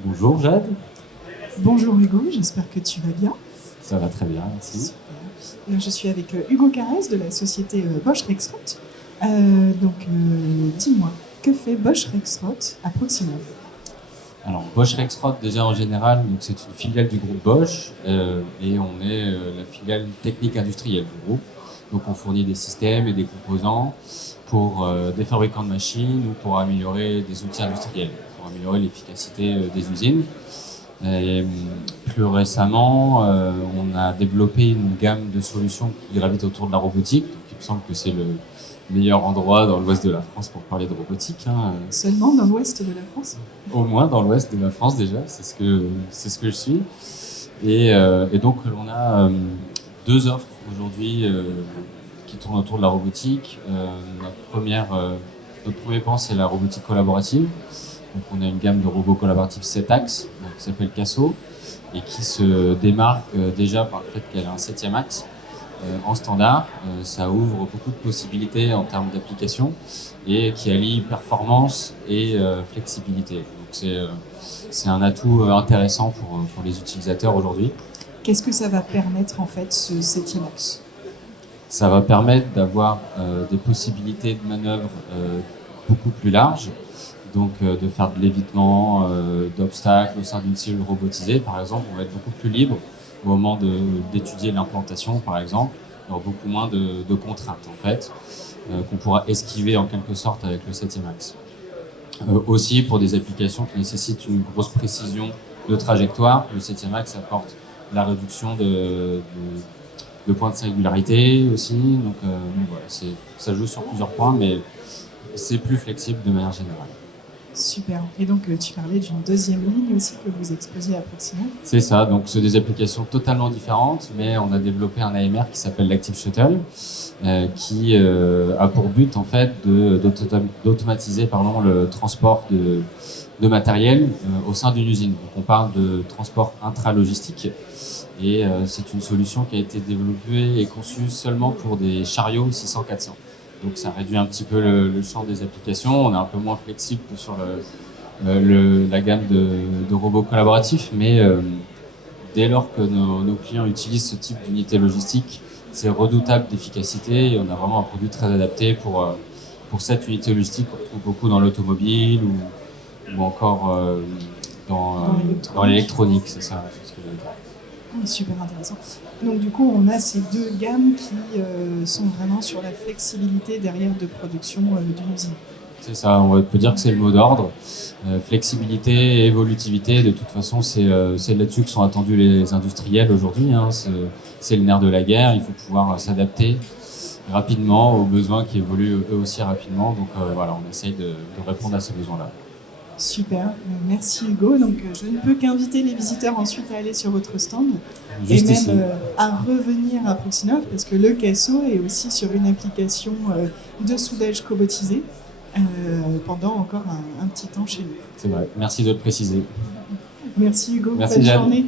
Bonjour Jade, Bonjour Hugo, j'espère que tu vas bien. ça va très bien, merci. Je suis avec Hugo Carrez de la société Bosch Rexroth. Dis-moi, que fait Bosch Rexroth à Proximov? Alors Bosch Rexroth déjà en général, donc c'est une filiale du groupe Bosch et on est la filiale technique industrielle du groupe. Donc on fournit des systèmes et des composants pour des fabricants de machines ou pour améliorer des outils industriels, pour améliorer l'efficacité des usines. Et plus récemment, on a développé une gamme de solutions qui gravitent autour de la robotique. Donc il me semble que c'est le meilleur endroit dans l'ouest de la France pour parler de robotique, hein. Seulement dans l'ouest de la France? Au moins dans l'ouest de la France déjà, c'est ce que je suis. Et donc on a deux offres aujourd'hui qui tournent autour de la robotique. Notre premier pan, c'est la robotique collaborative. Donc on a une gamme de robots collaboratifs 7 axes qui s'appelle Casso et qui se démarque déjà par le fait qu'elle a un 7e axe en standard. Ça ouvre beaucoup de possibilités en termes d'application et qui allie performance et flexibilité. Donc c'est un atout intéressant pour les utilisateurs aujourd'hui. Qu'est-ce que ça va permettre en fait ce septième axe? Ça va permettre d'avoir des possibilités de manœuvre beaucoup plus larges, donc de faire de l'évitement d'obstacles au sein d'une cellule robotisée, par exemple. On va être beaucoup plus libre au moment d'étudier l'implantation, par exemple. Il y aura beaucoup moins de contraintes, en fait, qu'on pourra esquiver en quelque sorte avec le 7e axe. Aussi, pour des applications qui nécessitent une grosse précision de trajectoire, le 7e axe apporte la réduction de points de singularité aussi. Donc voilà, ça joue sur plusieurs points, mais c'est plus flexible de manière générale. Super. Et donc tu parlais d'une deuxième ligne aussi que vous exposiez à Proximov. C'est ça, donc c'est des applications totalement différentes, mais on a développé un AMR qui s'appelle l'Active Shuttle, qui a pour but en fait d'automatiser le transport de matériel au sein d'une usine. Donc on parle de transport intra-logistique. Et c'est une solution qui a été développée et conçue seulement pour des chariots 600-400. Donc ça réduit un petit peu le champ des applications. On est un peu moins flexible que sur la gamme de robots collaboratifs, mais dès lors que nos clients utilisent ce type d'unité logistique, c'est redoutable d'efficacité et on a vraiment un produit très adapté pour cette unité logistique qu'on retrouve beaucoup dans l'automobile ou encore dans l'électronique, c'est ça, c'est ce que je veux dire. Super intéressant. Donc du coup, on a ces deux gammes qui sont vraiment sur la flexibilité derrière de production d'une usine. C'est ça, on peut dire que c'est le mot d'ordre. Flexibilité et évolutivité, de toute façon, c'est là-dessus que sont attendus les industriels aujourd'hui, hein. C'est le nerf de la guerre, il faut pouvoir s'adapter rapidement aux besoins qui évoluent eux aussi rapidement. Donc voilà, on essaye de répondre à ces besoins-là. Super, merci Hugo. Donc je ne peux qu'inviter les visiteurs ensuite à aller sur votre stand Juste et ici. même à revenir à Proximov parce que le Casso est aussi sur une application de soudage cobotisé pendant encore un petit temps chez nous. C'est vrai, merci de le préciser. Merci Hugo, Merci bonne Jade. journée.